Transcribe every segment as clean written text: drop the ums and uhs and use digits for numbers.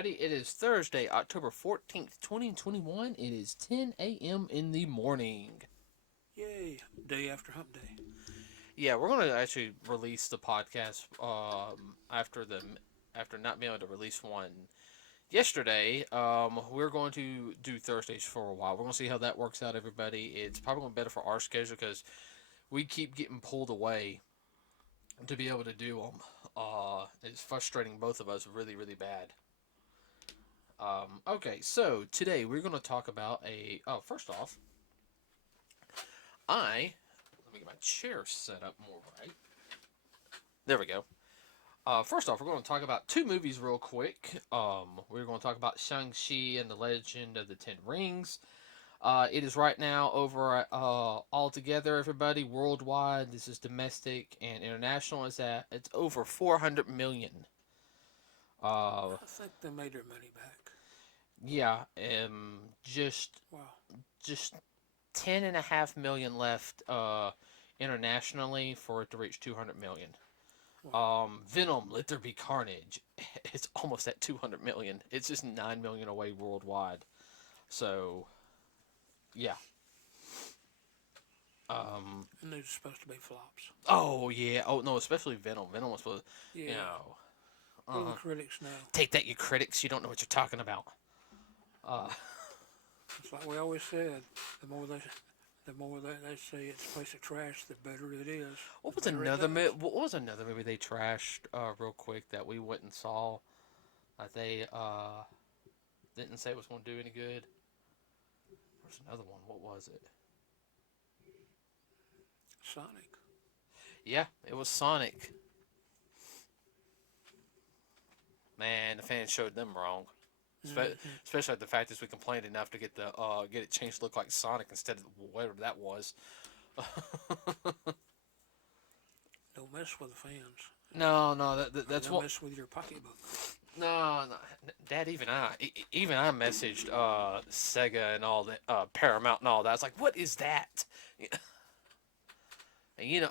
everybody. It is Thursday, October 14th, 2021. It is 10 a.m. in the morning. Yay! Day after hump day. Yeah, we're going to actually release the podcast after not being able to release one yesterday. We're going to do Thursdays for a while. We're going to see how that works out, everybody. It's probably going to be better for our schedule because we keep getting pulled away to be able to do them. It's frustrating both of us really, really bad. Okay, so today we're going to talk about a. Oh, first off, let me get my chair set up more right. There we go. First off, we're going to talk about two movies real quick. We're going to talk about Shang-Chi and the Legend of the Ten Rings. It is right now over at, all together, everybody, worldwide. This is domestic and international. It's over 400 million. Uh, I think they made their money back. yeah, Wow. just 10.5 million left internationally for it to reach 200 million. Wow. Venom, Let There Be Carnage. It's almost at 200 million. It's just 9 million away worldwide. So, yeah. And they're supposed to be flops. Oh yeah. Oh no, especially Venom. Venom was supposed, you Yeah. know. What do the Uh, critics know? Take that, you critics. You don't know what you're talking about. It's like we always said. The more they, they say it's a piece of trash, the better it is. What The was better it another does. What was another movie they trashed real quick that we went and saw that they didn't say it was going to do any good? There's another one. What was it? Sonic. Yeah, it was Sonic. Man, the fans showed them wrong. Mm-hmm. Especially the fact is we complained enough to get it changed to look like Sonic instead of whatever that was. Don't mess with the fans. No, no, Or that's they'll what. mess with your pocketbook. No, no, Dad. Even I messaged Sega and all that, Paramount and all that. I was like, "What is that?" And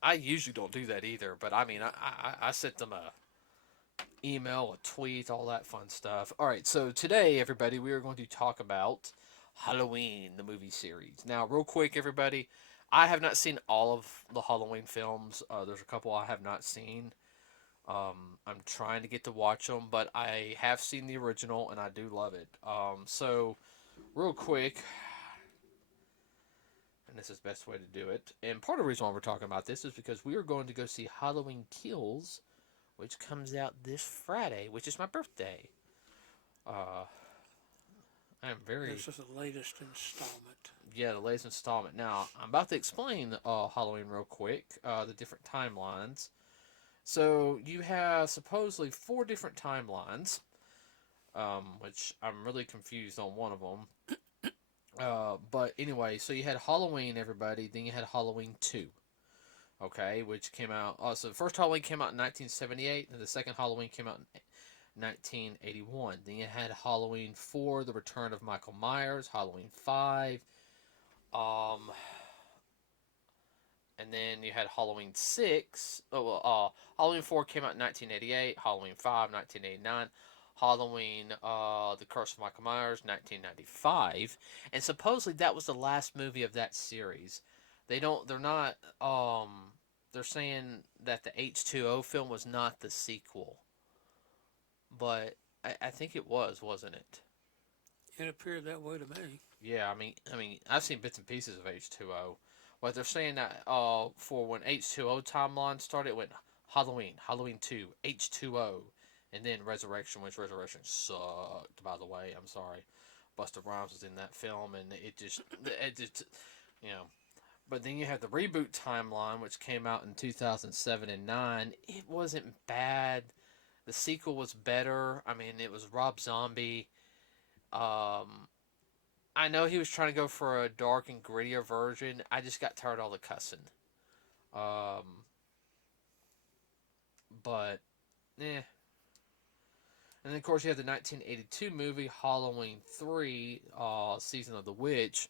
I usually don't do that either. But I mean, I sent them a email, a tweet, all that fun stuff. All right, so today, everybody, we are going to talk about Halloween, the movie series. Now, real quick, everybody, I have not seen all of the Halloween films. There's a couple I have not seen. I'm trying to get to watch them, but I have seen the original and I do love it. So, real quick, and this is the best way to do it. And part of the reason why we're talking about this is because we are going to go see Halloween Kills, which comes out this Friday, which is my birthday. Uh, I am very This is the latest installment. Yeah, the latest installment. Now I'm about to explain Halloween real quick, the different timelines. So you have supposedly four different timelines, which I'm really confused on one of them. But anyway, so you had Halloween, everybody. Then you had Halloween 2, okay, which came out. So the first Halloween came out in 1978, and the second Halloween came out in 1981. Then you had Halloween 4, The Return of Michael Myers, Halloween 5, um, and then you had Halloween 6. Oh, well, Halloween 4 came out in 1988, Halloween 5, 1989. Halloween, The Curse of Michael Myers, 1995, and supposedly that was the last movie of that series. They're not, they're saying that the H2O film was not the sequel, but I think it was, wasn't it? It appeared that way to me. Yeah, I've seen bits and pieces of H2O. But they're saying that for when H2O timeline started, it went Halloween, Halloween 2, H2O, and then Resurrection, which Resurrection sucked, by the way. I'm sorry. Busta Rhymes was in that film, and it just, you know. But then you have the reboot timeline, which came out in 2007 and 9. It wasn't bad. The sequel was better. I mean, it was Rob Zombie. Um, I know he was trying to go for a dark and grittier version. I just got tired of all the cussing. Um, but, eh. And then, of course, you have the 1982 movie Halloween 3, Season of the Witch,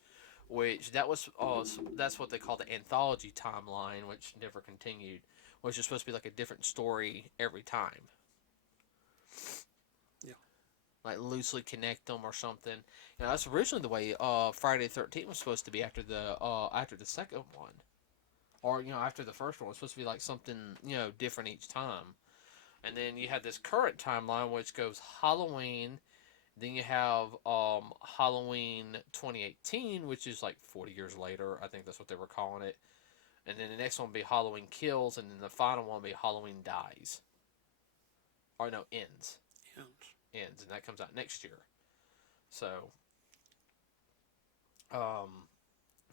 which that's what they call the anthology timeline, which never continued, which is supposed to be like a different story every time. like loosely connect them or something. You know, that's originally the way Friday the 13th was supposed to be after the second one, or after the first one. It was supposed to be like something different each time. And then you had this current timeline which goes Halloween. Then you have Halloween 2018, which is like 40 years later. I think that's what they were calling it. And then the next one will be Halloween Kills, and then the final one will be Halloween Dies. Or no, Ends. Ends, and that comes out next year. So, for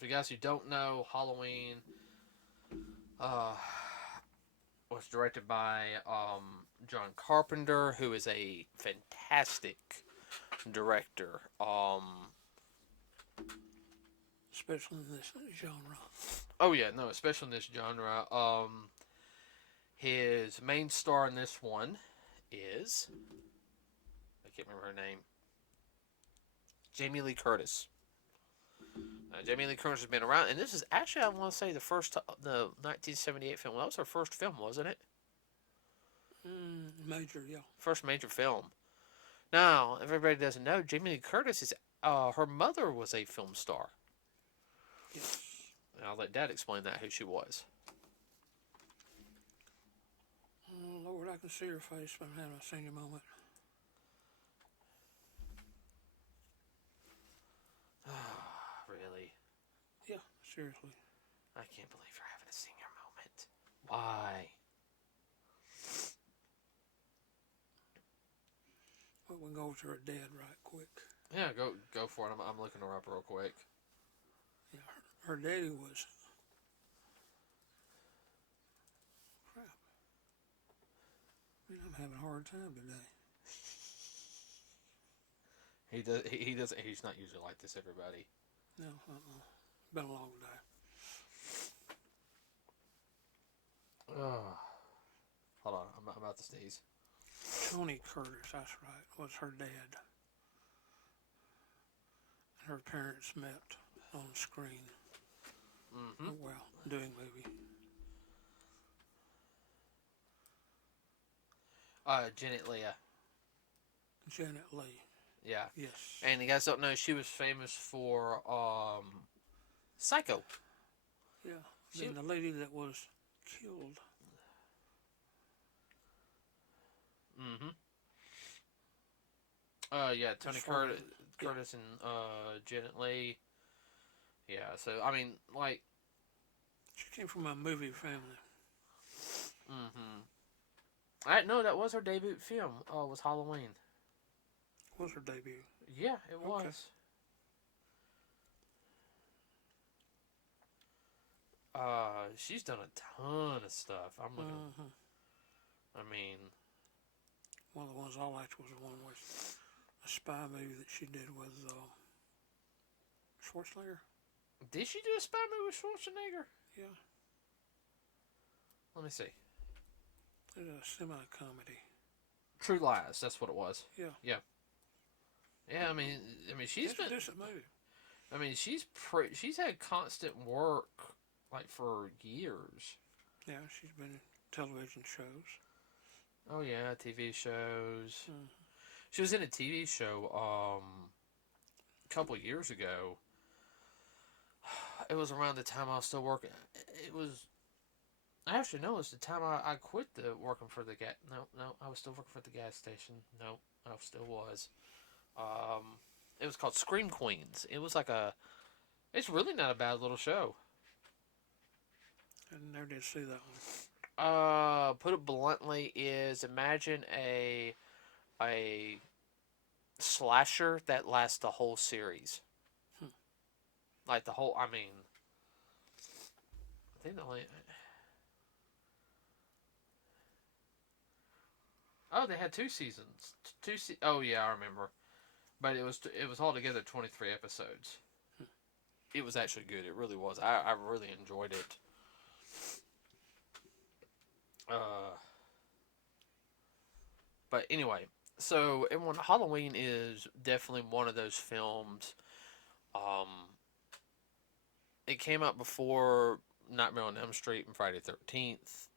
you guys who don't know, Halloween uh, was directed by John Carpenter, who is a fantastic director. Especially in this genre. Oh yeah, no, especially in this genre. His main star in this one is, I can't remember her name, Jamie Lee Curtis. Jamie Lee Curtis has been around, and this is actually, I want to say, the 1978 film. That was her first film, wasn't it? Major, yeah. First major film. Now, if everybody doesn't know, Jamie Lee Curtis is her mother was a film star. Yes. And I'll let Dad explain that, who she was. Oh, Lord, I can see her face, but I'm having a senior moment. Really? Yeah, seriously. I can't believe you're having a senior moment. Why? Well, we can go to her dad right quick. Yeah, go for it. I'm looking her up real quick. Yeah, her daddy was... Crap. Man, I'm having a hard time today. He doesn't. He's not usually like this, everybody. No, been a long day. Hold on, I'm about to sneeze. Tony Curtis, that's right, was her dad. Her parents met on screen. Mm-hmm. Well, doing movie. Janet Leigh. Janet Leigh. Yeah. Yes. And you guys don't know, she was famous for Psycho. Yeah. Then the lady that was killed. Mm-hmm. Yeah, Tony Curtis and Janet Leigh. Yeah, so I mean, like, She came from a movie family. I no, that was her debut film. It was Halloween. Was her debut? Yeah, it was. She's done a ton of stuff. I'm looking. I mean, one of the ones I liked was the one with a spy movie that she did with Schwarzenegger. Did she do a spy movie with Schwarzenegger? Yeah. Let me see. It's a semi-comedy. True Lies. That's what it was. Yeah. Yeah. Yeah. I mean, she's been. It's a decent movie. I mean, she's had constant work like for years. Yeah, she's been in television shows. Oh yeah, TV shows. She was in a TV show a couple years ago. It was around the time I was still working. It was. Actually, no, it was the time I quit working for the gas. No, I was still working for the gas station. No, I still was. It was called Scream Queens. It was like it's really not a bad little show. I never did see that one. Put it bluntly, is imagine a slasher that lasts the whole series. Like the whole. I mean, I think the only. Oh, they had 2 seasons. Oh yeah, I remember. But it was altogether 23 episodes. It was actually good. It really was. I really enjoyed it. But anyway, so everyone, Halloween is definitely one of those films. It came out before Nightmare on Elm Street and Friday the 13th.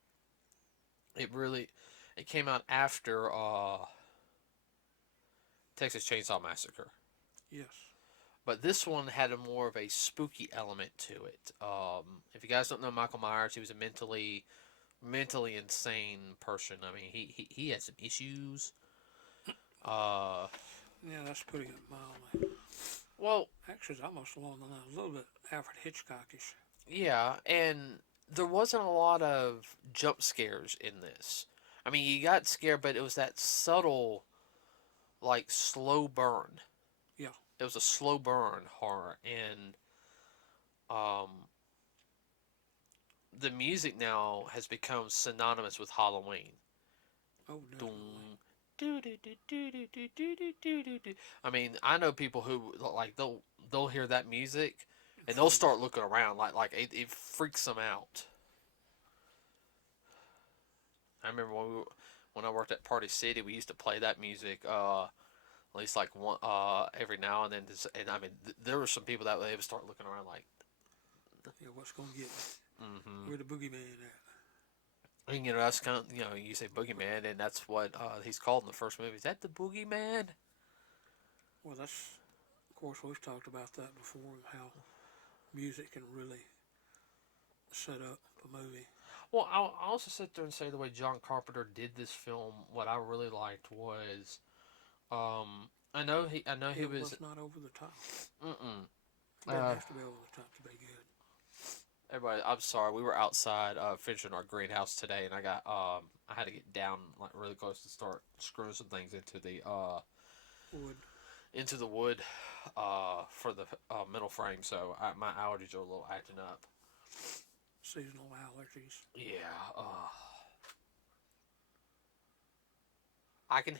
It came out after Texas Chainsaw Massacre. Yes. But this one had a more of a spooky element to it. If you guys don't know Michael Myers, he was a mentally insane person. I mean, he had some issues. Uh, Yeah, that's putting it mildly. well, Actually, it's almost along the line, a little bit Alfred Hitchcockish. yeah, and there wasn't a lot of jump scares in this. I mean, you got scared, but it was that subtle, like slow burn. Yeah. It was a slow burn horror, and um, the music now has become synonymous with Halloween. Oh, definitely. Doom, do do do do do do do do do do. I mean, I know people who like they'll hear that music and they'll start looking around like it freaks them out. I remember when I worked at Party City, we used to play that music at least like one every now and then. And I mean, there were some people that they would start looking around like, Yeah, what's going to get me? mm-hmm. Where the boogeyman at? And, that's kind of you say boogeyman, and that's what he's called in the first movie. Is that the boogeyman? Well, that's, of course, we've talked about that before, how music can really set up a movie. Well, I'll also sit there and say the way John Carpenter did this film, what I really liked was, I know he It was. was not over the top. Mm-mm. It doesn't have to be over the top to be good. Everybody, I'm sorry. We were outside finishing our greenhouse today, and I had to get down like really close to start screwing some things into the Wood. wood for the metal frame. So my allergies are a little acting up. Seasonal allergies. Yeah. I can,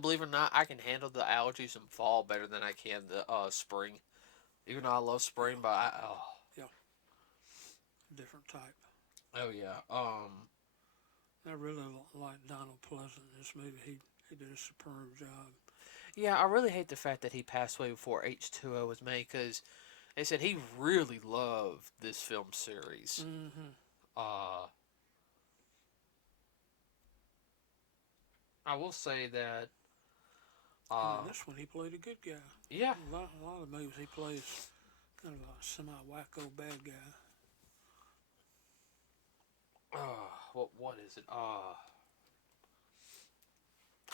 believe it or not, I can handle the allergies in fall better than I can the spring. Even though I love spring, but Yeah. Different type. oh yeah. I really like Donald Pleasant in this movie. He did a superb job. Yeah, I really hate the fact that he passed away before H2O was made because they said he really loved this film series. Mm-hmm. I will say that. And in this one, he played a good guy. Yeah. A lot of the movies, he plays kind of a semi-wacko bad guy. What is it? I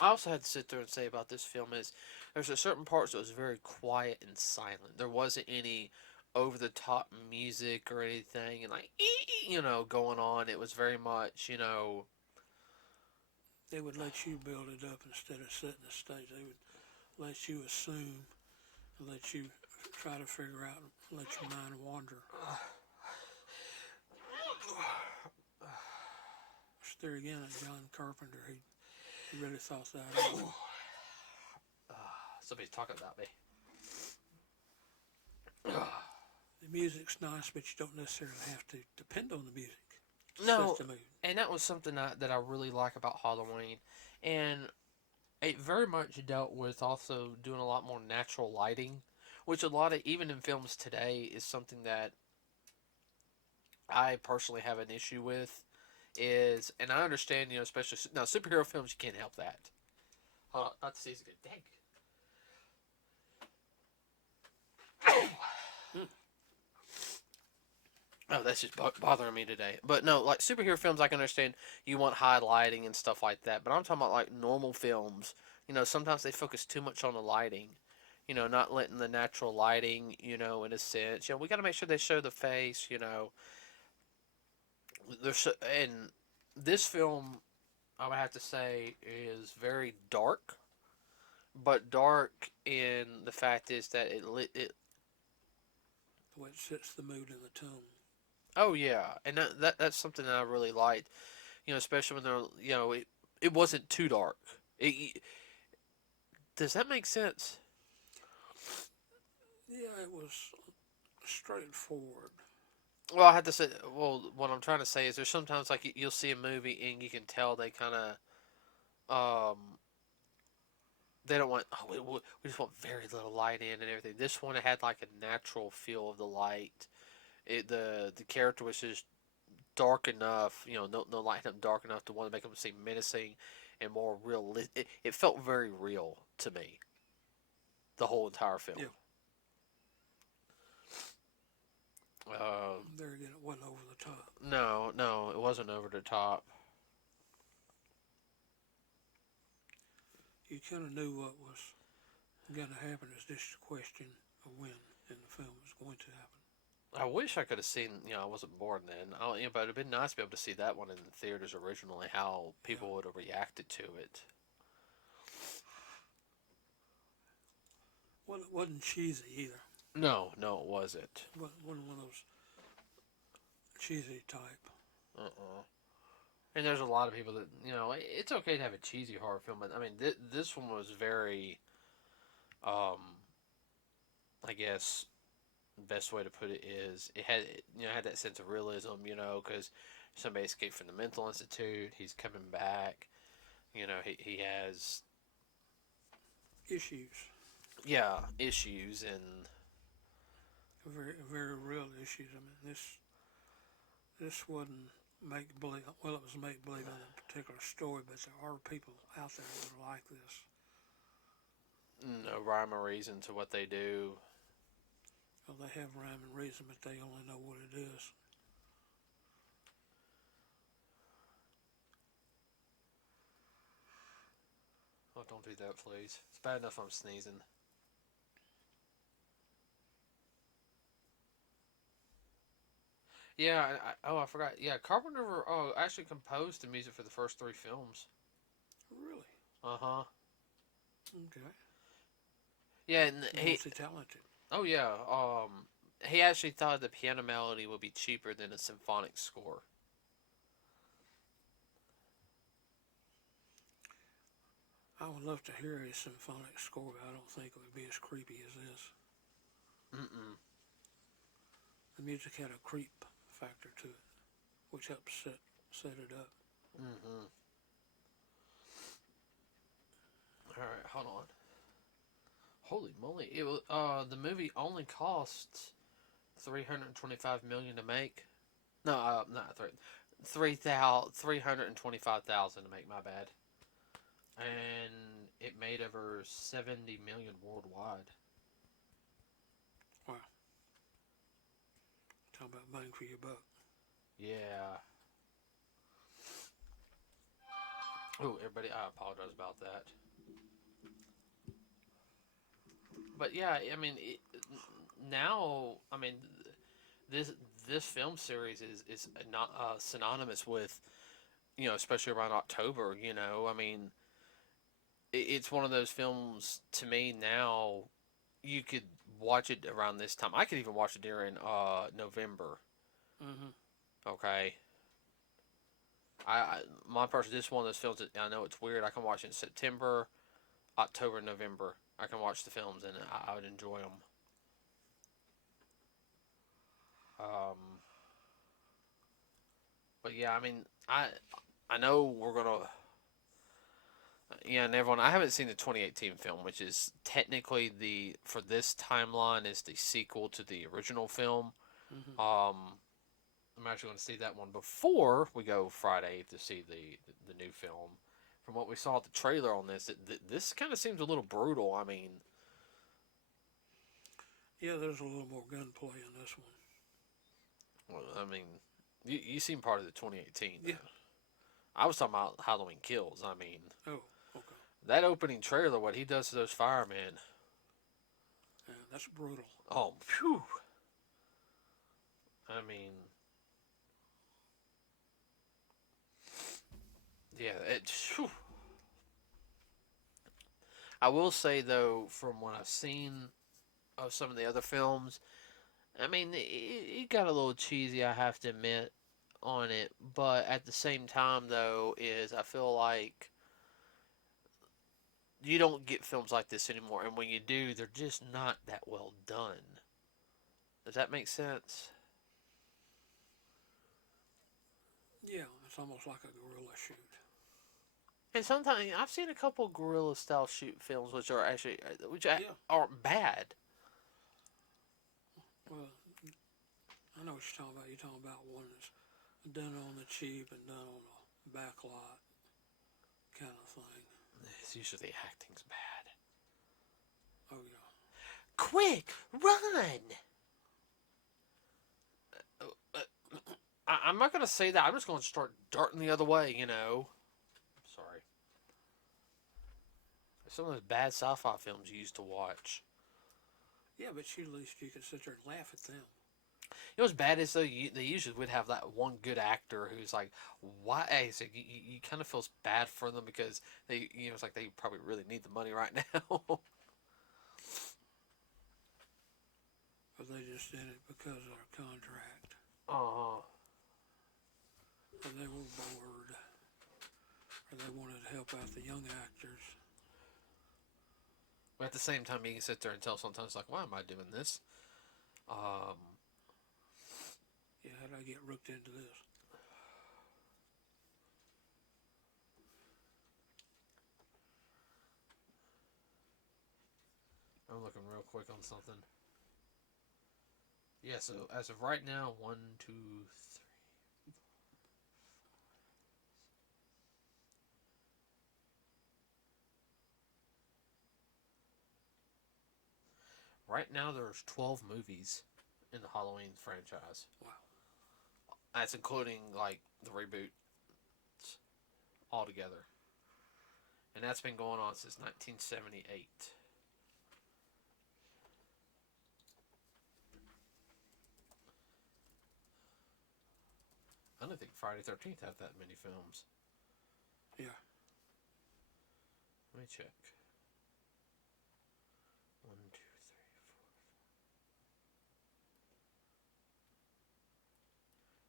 also had to sit there and say about this film is there's a certain parts that was very quiet and silent. There wasn't any over the top music or anything and like going on. It was very much They would let you build it up instead of setting the stage. They would let you assume and let you try to figure out and let your mind wander. There again, John Carpenter, he really thought that out. Somebody's talking about me. The music's nice, but you don't necessarily have to depend on the music. No, and that was something that I really like about Halloween, and it very much dealt with also doing a lot more natural lighting, which a lot of even in films today is something that I personally have an issue with. And I understand, especially now superhero films, you can't help that. Hold on, not to see it's good. Dang. Oh, that's just bothering me today. But no, like superhero films, I can understand you want high lighting and stuff like that. But I'm talking about like normal films. Sometimes they focus too much on the lighting. Not letting the natural lighting, in a sense. We got to make sure they show the face. And this film, I would have to say, is very dark. But dark in the fact is that it. The way it sets the mood and the tone. Oh yeah, and that's something that I really liked. Especially when they're it wasn't too dark. Does that make sense? Yeah, it was straightforward. Well, I have to say. Well, what I'm trying to say is, there's sometimes like you'll see a movie and you can tell they kind of they don't want. Oh, we just want very little light in and everything. This one, it had like a natural feel of the light. The character was just dark enough. No light up dark enough to want to make them seem menacing and more real. It felt very real to me. the whole entire film. Yeah. Um, There again, it wasn't over the top. no, it wasn't over the top. You kind of knew what was going to happen. It's just a question of when in the film was going to happen. I wish I could have seen. I wasn't born then. But it'd been nice to be able to see that one in the theaters originally. How people would have reacted to it. Well, it wasn't cheesy either. No, it wasn't. It wasn't one of those cheesy type. And there's a lot of people that it's okay to have a cheesy horror film, but I mean this one was very, I guess, the best way to put it is it had that sense of realism, because somebody escaped from the mental institute, he's coming back, he has Issues. Yeah, issues and Very, very real issues. I mean, this wasn't make believe. Well, it was make believe in a particular story, but there are people out there that are like this. no rhyme or reason to what they do. Well, they have rhyme and reason, but they only know what it is. Oh, don't do that, please. It's bad enough I'm sneezing. Yeah, I forgot. Yeah, Carpenter actually composed the music for the first 3 films. Really? Uh-huh. Okay. Yeah, and Multi-talented. oh yeah, he actually thought the piano melody would be cheaper than a symphonic score. I would love to hear a symphonic score, but I don't think it would be as creepy as this. Mm-mm. The music had a creep factor to it, which helped set it up. Mm-hmm. All right, hold on. Holy moly! It was the movie only cost $325 million to make. No, not $325,000 to make. My bad. And it made over $70 million worldwide. Wow. Talk about bang for your buck. Yeah. Oh, everybody, I apologize about that. But yeah, I mean, this film series is not synonymous with, especially around October. I mean, it's one of those films to me now. You could watch it around this time. I could even watch it during November. Mm-hmm. Okay. This is one of those films that I know it's weird. I can watch it in September, October, November. I can watch the films and I would enjoy them. But yeah, I mean, I know we're gonna. Yeah, and everyone, I haven't seen the 2018 film, which is technically for this timeline is the sequel to the original film. Mm-hmm. I'm actually going to see that one before we go Friday to see the new film. From what we saw at the trailer on this, this kind of seems a little brutal. I mean, yeah, there's a little more gunplay in this one. well, I mean, you seen part of the 2018. Yeah. I was talking about Halloween Kills. I mean, oh, okay. That opening trailer, what he does to those firemen. Yeah, that's brutal. Oh, phew. I mean, yeah, Whew. I will say though, from what I've seen of some of the other films, I mean, it got a little cheesy, I have to admit, on it. But at the same time, though, I feel like you don't get films like this anymore, and when you do, they're just not that well done. Does that make sense? Yeah, it's almost like a guerrilla shoot. And sometimes I've seen a couple of guerrilla style shoot films, which aren't bad. Well, I know what you're talking about. You're talking about one that's done on the cheap and done on the back lot kind of thing. It's usually the acting's bad. Oh, yeah. Quick, run! I'm not going to say that. I'm just going to start darting the other way, you know. Sorry. Some of those bad sci-fi films you used to watch. Yeah, but at least you could sit there and laugh at them. You know what's bad is though they usually would have that one good actor who's like, why? So you kind of feel bad for them because it's like they probably really need the money right now. But they just did it because of their contract. Uh-huh. Or they were bored. Or they wanted to help out the young actors. But at the same time, you can sit there and tell sometimes like, why am I doing this? Yeah, how did I get rooked into this? I'm looking real quick on something. Yeah, so as of right now, 1, 2, 3. Right now, there's 12 movies in the Halloween franchise. Wow. That's including like the reboot altogether, and that's been going on since 1978. I don't think Friday 13th had that many films. Yeah. Let me check. 1, 2, 3, 4.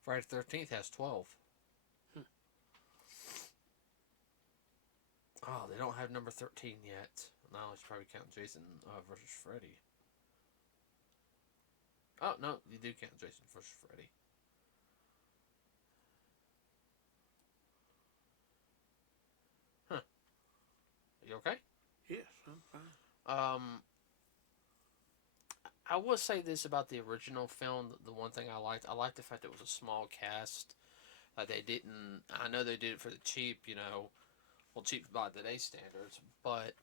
Friday 13th has 12. Oh, they don't have number 13 yet. No, I should probably count Jason versus Freddy. Oh, no, you do count Jason versus Freddy. Huh. You okay? Yes, I'm fine. I will say this about the original film. The one thing I liked the fact that it was a small cast. Like they didn't. I know they did it for the cheap, well, cheap by today's standards. But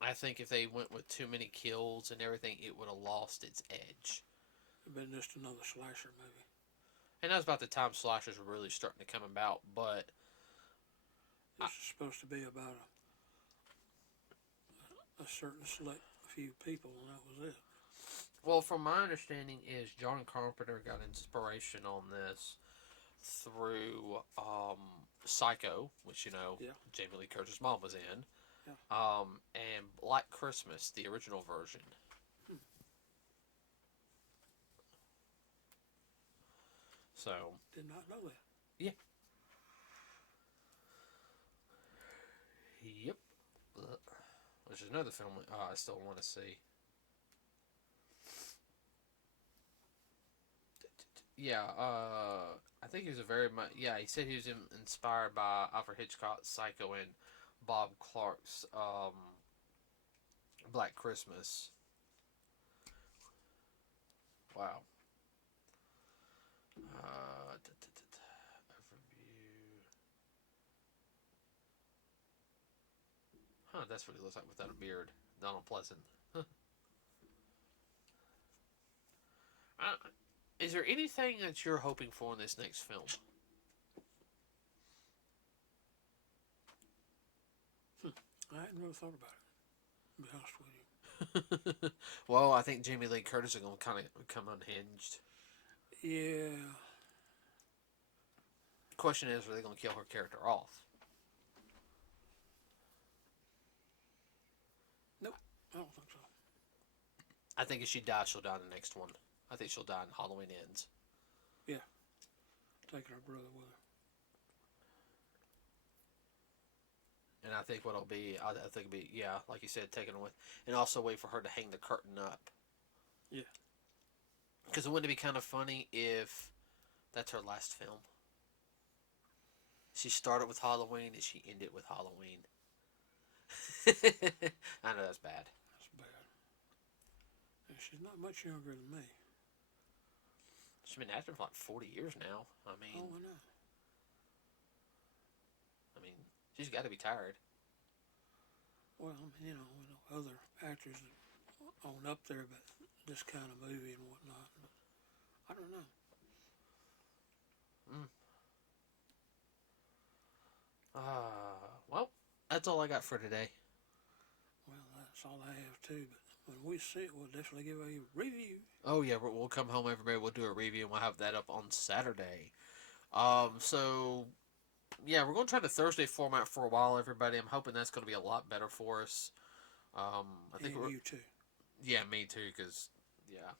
I think if they went with too many kills and everything, it would have lost its edge. It'd been just another slasher movie. And that was about the time slashers were really starting to come about. But this is supposed to be about a certain select few people, and that was it. Well, from my understanding, is John Carpenter got inspiration on this through Psycho, which Yeah. Jamie Lee Curtis' mom was in, Yeah. and Black Christmas, the original version. So Did not know that. yeah, yep. Which is another film I still want to see. Yeah, I think he was a very much. Yeah, he said he was inspired by Alfred Hitchcock's Psycho and Bob Clark's Black Christmas. Wow. Overview. Huh, that's what he looks like without a beard. Donald Pleasant. Is there anything that you're hoping for in this next film? I hadn't really thought about it, to be honest with you. Well, I think Jamie Lee Curtis is going to kind of become unhinged. Yeah. The question is, are they going to kill her character off? Nope, I don't think so. I think if she dies, she'll die in the next one. I think she'll die in Halloween Ends. Yeah. Taking her brother with her. And I think what it'll be, I think it'll be, yeah, like you said, taking her with, and also wait for her to hang the curtain up. Yeah. Because wouldn't it be kind of funny if that's her last film? She started with Halloween and she ended with Halloween. I know that's bad. That's bad. And she's not much younger than me. She's been acting for like 40 years now. I mean, Oh, I know. she's got to be tired. Well, I mean, other actors that on up there about this kind of movie and whatnot. But I don't know. Well, that's all I got for today. Well, that's all I have too. But when we see it, we'll definitely give a review. Oh yeah, we'll come home, everybody. We'll do a review, and we'll have that up on Saturday. So yeah, we're gonna try the Thursday format for a while, everybody. I'm hoping that's gonna be a lot better for us. I think And you too. Yeah, me too, because yeah,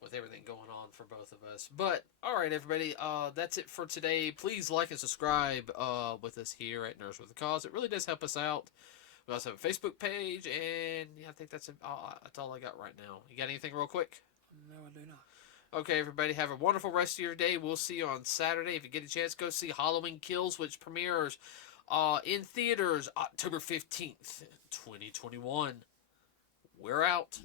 with everything going on for both of us. But all right, everybody, that's it for today. Please like and subscribe with us here at Nerds with a Cause. It really does help us out. We also have a Facebook page, and yeah, I think that's all I got right now. You got anything real quick? No, I do not. Okay, everybody, have a wonderful rest of your day. We'll see you on Saturday. If you get a chance, go see Halloween Kills, which premieres in theaters October 15th, 2021. We're out.